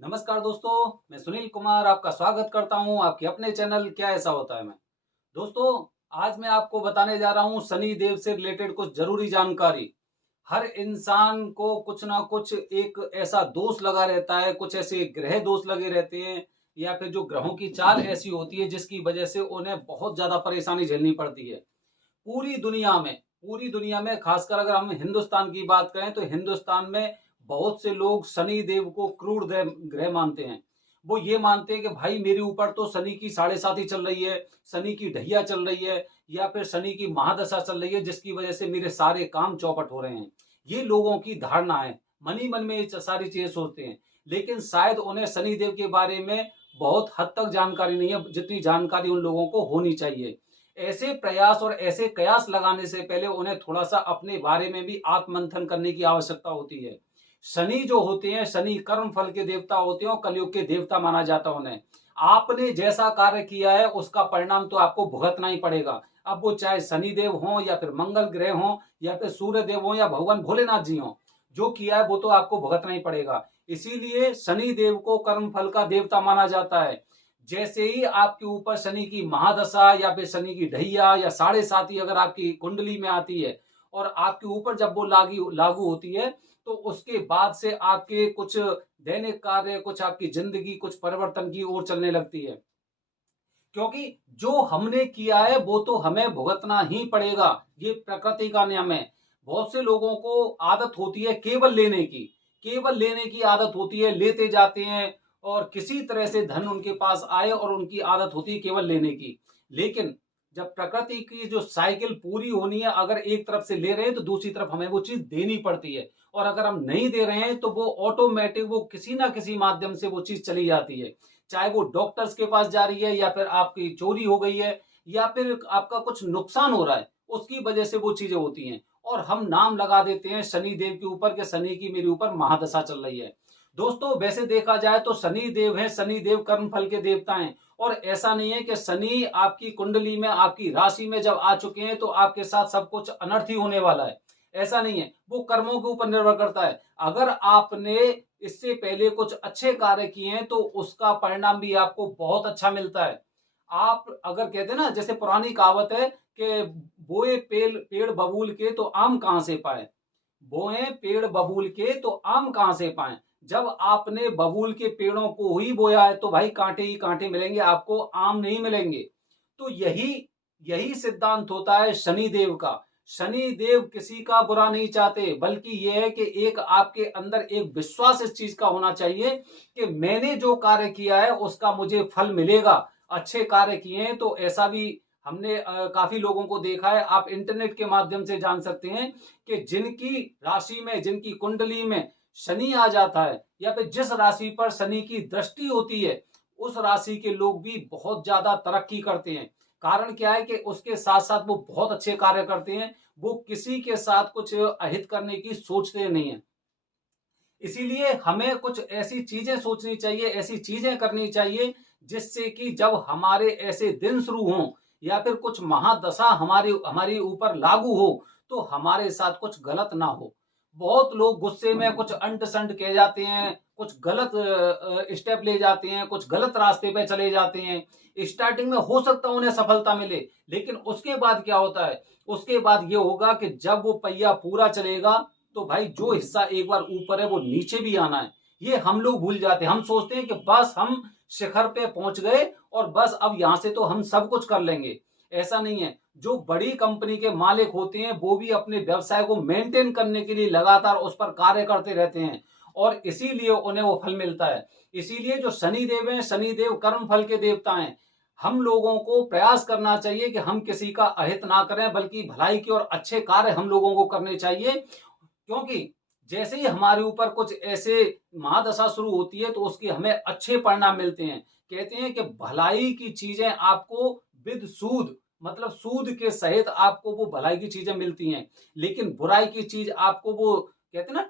नमस्कार दोस्तों, मैं सुनील कुमार आपका स्वागत करता हूं आपके अपने चैनल क्या ऐसा होता है में। दोस्तों, आज मैं आपको बताने जा रहा हूं शनि देव से रिलेटेड कुछ जरूरी जानकारी। हर इंसान को कुछ ना कुछ एक ऐसा दोष लगा रहता है, कुछ ऐसे ग्रह दोष लगे रहते हैं या फिर जो ग्रहों की चाल ऐसी होती है जिसकी वजह से उन्हें बहुत ज्यादा परेशानी झेलनी पड़ती है। पूरी दुनिया में पूरी दुनिया में खासकर अगर हम हिंदुस्तान की बात करें तो हिंदुस्तान में बहुत से लोग शनि देव को क्रूर ग्रह मानते हैं। वो ये मानते हैं कि भाई मेरे ऊपर तो शनि की साढ़े साती चल रही है, शनि की ढैया चल रही है या फिर शनि की महादशा चल रही है जिसकी वजह से मेरे सारे काम चौपट हो रहे हैं। ये लोगों की धारणा है, मन ही मन में ये सारी चीजें सोचते हैं। लेकिन शायद उन्हें शनि देव के बारे में बहुत हद तक जानकारी नहीं है जितनी जानकारी उन लोगों को होनी चाहिए। ऐसे प्रयास और ऐसे कयास लगाने से पहले उन्हें थोड़ा सा अपने बारे में भी आत्ममंथन करने की आवश्यकता होती है। शनि जो होते हैं, शनि कर्म फल के देवता होते हैं और कलयुग के देवता माना जाता है उन्हें। आपने जैसा कार्य किया है उसका परिणाम तो आपको भुगतना ही पड़ेगा। अब वो चाहे शनि देव हो या फिर मंगल ग्रह हो या फिर सूर्य देव हो या भगवान भोलेनाथ जी हो, जो किया है वो तो आपको भुगतना ही पड़ेगा। इसीलिए शनि देव को कर्म फल का देवता माना जाता है। जैसे ही आपके ऊपर शनि की महादशा या फिर शनि की ढैया या साढ़े साती अगर आपकी कुंडली में आती है और आपके ऊपर जब वो लागू लागू होती है, तो उसके बाद से आपके कुछ दैनिक कार्य, कुछ आपकी जिंदगी कुछ परिवर्तन की ओर चलने लगती है। क्योंकि जो हमने किया है वो तो हमें भुगतना ही पड़ेगा। ये प्रकृति का नियम है। बहुत से लोगों को आदत होती है केवल लेने की आदत होती है, लेते जाते हैं और किसी तरह से धन उनके पास आए और उनकी आदत होती है केवल लेने की। लेकिन जब प्रकृति की जो साइकिल पूरी होनी है, अगर एक तरफ से ले रहे हैं तो दूसरी तरफ हमें वो चीज देनी पड़ती है। और अगर हम नहीं दे रहे हैं तो वो ऑटोमेटिक वो किसी ना किसी माध्यम से वो चीज चली जाती है। चाहे वो डॉक्टर्स के पास जा रही है या फिर आपकी चोरी हो गई है या फिर आपका कुछ नुकसान हो रहा है, उसकी वजह से वो चीजें होती हैं। और हम नाम लगा देते हैं शनि देव के ऊपर कि शनि की मेरे ऊपर महादशा चल रही है। दोस्तों, वैसे देखा जाए तो शनि देव है, शनि देव कर्म फल के देवता हैं। और ऐसा नहीं है कि शनि आपकी कुंडली में, आपकी राशि में जब आ चुके हैं तो आपके साथ सब कुछ अनर्थ ही होने वाला है। ऐसा नहीं है, वो कर्मों के ऊपर निर्भर करता है। अगर आपने इससे पहले कुछ अच्छे कार्य किए हैं तो उसका परिणाम भी आपको बहुत अच्छा मिलता है। आप अगर कहते हैं ना, जैसे पुरानी कहावत है कि बोए पेड़ पेड़ बबूल के तो आम कहां से पाए। बोए पेड़ बबूल के तो आम कहां से पाए। जब आपने बबूल के पेड़ों को ही बोया है तो भाई कांटे ही कांटे मिलेंगे, आपको आम नहीं मिलेंगे। तो यही यही सिद्धांत होता है शनि देव का। शनि देव किसी का बुरा नहीं चाहते, बल्कि यह है कि एक आपके अंदर एक विश्वास इस चीज का होना चाहिए कि मैंने जो कार्य किया है उसका मुझे फल मिलेगा। अच्छे कार्य किए हैं तो ऐसा भी हमने काफी लोगों को देखा है। आप इंटरनेट के माध्यम से जान सकते हैं कि जिनकी राशि में, जिनकी कुंडली में शनि आ जाता है या फिर जिस राशि पर शनि की दृष्टि होती है, उस राशि के लोग भी बहुत ज्यादा तरक्की करते हैं। कारण क्या है कि उसके साथ साथ वो बहुत अच्छे कार्य करते हैं। वो किसी के साथ कुछ अहित करने की सोचते नहीं है। इसीलिए हमें कुछ ऐसी चीजें सोचनी चाहिए, ऐसी चीजें करनी चाहिए जिससे कि जब हमारे ऐसे दिन शुरू हों या फिर कुछ महादशा हमारे हमारे ऊपर लागू हो तो हमारे साथ कुछ गलत ना हो। बहुत लोग गुस्से में कुछ अंट संट कह जाते हैं, कुछ गलत स्टेप ले जाते हैं, कुछ गलत रास्ते पे चले जाते हैं। स्टार्टिंग में हो सकता है उन्हें सफलता मिले, लेकिन उसके बाद क्या होता है, उसके बाद ये होगा कि जब वो पहिया पूरा चलेगा तो भाई जो हिस्सा एक बार ऊपर है वो नीचे भी आना है। ये हम लोग भूल जाते हैं। हम सोचते हैं कि बस हम शिखर पे पहुंच गए और बस अब यहां से तो हम सब कुछ कर लेंगे। ऐसा नहीं है। जो बड़ी कंपनी के मालिक होते हैं वो भी अपने व्यवसाय को मेंटेन करने के लिए लगातार उस पर कार्य करते रहते हैं और इसीलिए उन्हें वो फल मिलता है। इसीलिए जो शनि देव हैं, शनि देव कर्म फल के देवता हैं। हम लोगों को प्रयास करना चाहिए कि हम किसी का अहित ना करें, बल्कि भलाई के और अच्छे कार्य हम लोगों को करने चाहिए। क्योंकि जैसे ही हमारे ऊपर कुछ ऐसे महादशा शुरू होती है तो उसके हमें अच्छे परिणाम मिलते हैं। कहते हैं कि भलाई की चीजें आपको विद सूद, मतलब सूद के सहित आपको वो भलाई की चीजें मिलती हैं। लेकिन बुराई की चीज आपको वो कहते हैं ना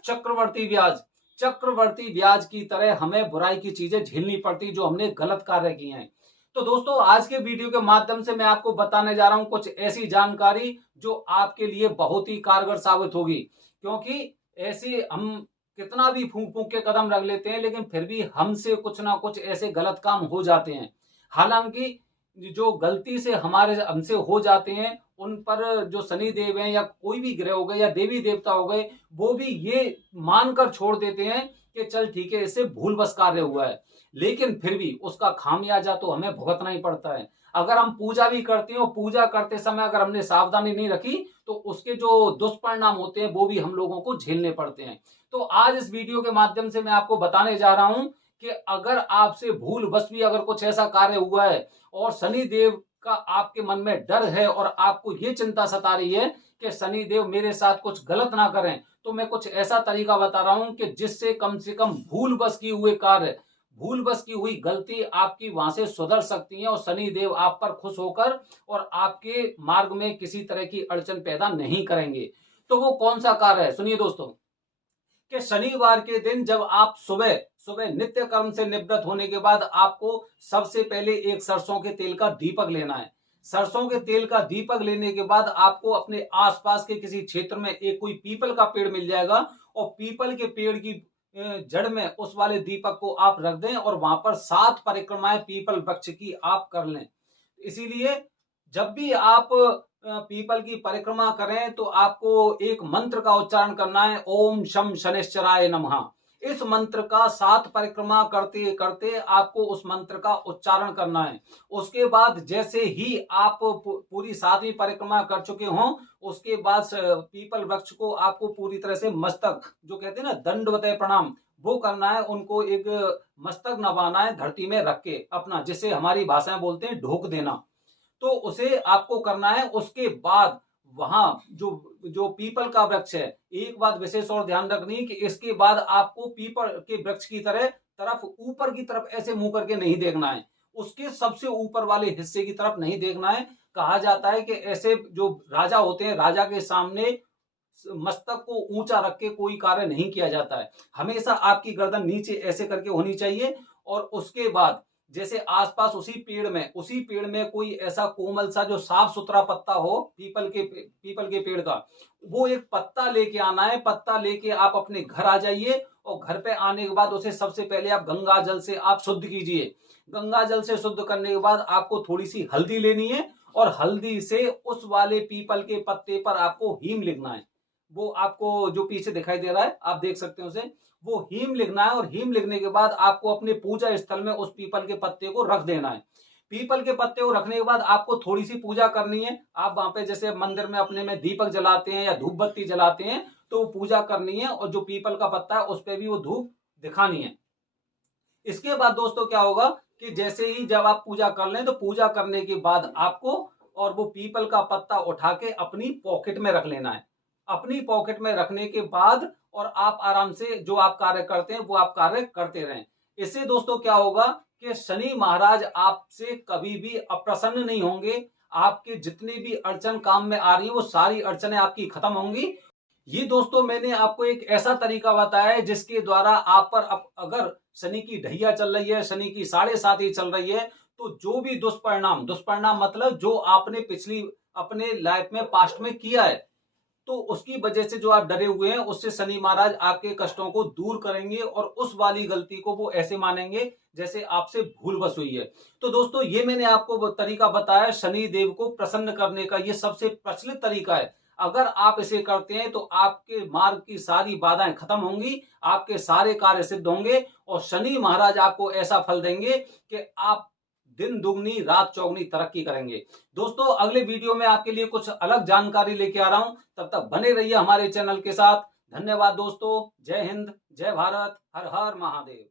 चक्रवर्ती ब्याज की तरह हमें बुराई की चीजें झेलनी पड़ती जो हमने गलत कार्य किए हैं। तो दोस्तों, आज के वीडियो के माध्यम से मैं आपको बताने जा रहा हूं कुछ ऐसी जानकारी जो आपके लिए बहुत ही कारगर साबित होगी। क्योंकि ऐसी हम कितना भी फूंक फूंक के कदम रख लेते हैं, लेकिन फिर भी हमसे कुछ ना कुछ ऐसे गलत काम हो जाते हैं। हालांकि जो गलती से हमारे हमसे हो जाते हैं, उन पर जो शनि देव हैं या कोई भी ग्रह हो गए या देवी देवता हो गए, वो भी ये मानकर छोड़ देते हैं कि चल ठीक है, इससे भूल बस कार्य हुआ है। लेकिन फिर भी उसका खामियाजा तो हमें भुगतना ही पड़ता है। अगर हम पूजा भी करते हैं और पूजा करते समय अगर हमने सावधानी नहीं रखी, तो उसके जो दुष्परिणाम होते हैं वो भी हम लोगों को झेलने पड़ते हैं। तो आज इस वीडियो के माध्यम से मैं आपको बताने जा रहा हूं कि अगर आपसे भूल बस भी अगर कुछ ऐसा कार्य हुआ है और शनि देव का आपके मन में डर है और आपको ये चिंता सता रही है कि शनि देव मेरे साथ कुछ गलत ना करें, तो मैं कुछ ऐसा तरीका बता रहा हूं कि जिससे कम से कम भूल बस की हुए कार्य, भूल बस की हुई गलती आपकी वहां से सुधर सकती है और शनि देव आप पर खुश होकर और आपके मार्ग में किसी तरह की अड़चन पैदा नहीं करेंगे। तो वो कौन सा कार्य है, सुनिए दोस्तों, कि शनिवार के दिन जब आप सुबह सुबह नित्य कर्म से निवृत्त होने के बाद आपको सबसे पहले एक सरसों के तेल का दीपक लेना है। सरसों के तेल का दीपक लेने के बाद आपको अपने आसपास के किसी क्षेत्र में एक कोई पीपल का पेड़ मिल जाएगा और पीपल के पेड़ की जड़ में उस वाले दीपक को आप रख दें और वहां पर 7 परिक्रमाएं पीपल वृक्ष की आप कर लें। इसीलिए जब भी आप पीपल की परिक्रमा करें तो आपको एक मंत्र का उच्चारण करना है, ओम शम शनिश्चराय नमः। इस मंत्र का 7 परिक्रमा करते करते आपको उस मंत्र का उच्चारण करना है। उसके बाद जैसे ही आप पूरी 7वीं परिक्रमा कर चुके हों, उसके बाद पीपल वृक्ष को आपको पूरी तरह से मस्तक, जो कहते हैं ना दंडवत प्रणाम, वो करना है। उनको एक मस्तक नवाना है धरती में रख के अपना, जिसे हमारी भाषा में बोलते हैं ढोक देना। तो उसे आपको करना है। उसके बाद वहां जो जो पीपल का वृक्ष है, एक बात विशेष और ध्यान रखनी कि इसके बाद आपको पीपल के वृक्ष की तरफ ऊपर की तरफ ऐसे मुंह करके नहीं देखना है, उसके सबसे ऊपर वाले हिस्से की तरफ नहीं देखना है। कहा जाता है कि ऐसे जो राजा होते हैं, राजा के सामने मस्तक को ऊंचा रख के कोई कार्य नहीं किया जाता है। हमेशा आपकी गर्दन नीचे ऐसे करके होनी चाहिए। और उसके बाद जैसे आसपास उसी पेड़ में कोई ऐसा कोमल सा जो साफ सुथरा पत्ता हो पीपल के पेड़ का, वो एक पत्ता लेके आना है। पत्ता लेके आप अपने घर आ जाइए और घर पे आने के बाद उसे सबसे पहले आप गंगा जल से आप शुद्ध कीजिए। गंगा जल से शुद्ध करने के बाद आपको थोड़ी सी हल्दी लेनी है और हल्दी से उस वाले पीपल के पत्ते पर आपको हीम लिखना है। वो आपको जो पीछे दिखाई दे रहा है, आप देख सकते हैं उसे, वो हीम लिखना है। और हीम लिखने के बाद आपको अपने पूजा स्थल में उस पीपल के पत्ते को रख देना है। पीपल के पत्ते को रखने के बाद आपको थोड़ी सी पूजा करनी है। आप वहां पे जैसे मंदिर में अपने में दीपक जलाते हैं या धूप बत्ती जलाते हैं, तो वो पूजा करनी है और जो पीपल का पत्ता है उस पर भी वो धूप दिखानी है। इसके बाद दोस्तों क्या होगा कि जैसे ही जब आप पूजा कर लें, तो पूजा करने के बाद आपको और वो पीपल का पत्ता उठा के अपनी पॉकेट में रख लेना है। अपनी पॉकेट में रखने के बाद और आप आराम से जो आप कार्य करते हैं वो आप कार्य करते रहें। इससे दोस्तों क्या होगा कि शनि महाराज आपसे कभी भी अप्रसन्न नहीं होंगे। आपके जितनी भी अड़चन काम में आ रही है वो सारी अड़चनें आपकी खत्म होंगी। ये दोस्तों मैंने आपको एक ऐसा तरीका बताया है जिसके द्वारा आप पर अगर शनि की ढैया चल रही है, शनि की 7.5 चल रही है, तो जो भी दुष्परिणाम दुष्परिणाम मतलब जो आपने पिछली अपने लाइफ में पास्ट में किया है, तो उसकी वजह से जो आप डरे हुए हैं उससे शनि महाराज आपके कष्टों को दूर करेंगे और उस वाली गलती को वो ऐसे मानेंगे जैसे आपसे भूलवश हुई है। तो दोस्तों ये मैंने आपको तरीका बताया शनि देव को प्रसन्न करने का, ये सबसे प्रचलित तरीका है। अगर आप इसे करते हैं तो आपके मार्ग की सारी बाधाएं खत्म होंगी, आपके सारे कार्य सिद्ध होंगे और शनि महाराज आपको ऐसा फल देंगे कि आप दिन दुगनी रात चौगनी तरक्की करेंगे। दोस्तों अगले वीडियो में आपके लिए कुछ अलग जानकारी लेके आ रहा हूं, तब तक बने रहिए हमारे चैनल के साथ। धन्यवाद दोस्तों। जय हिंद, जय भारत, हर हर महादेव।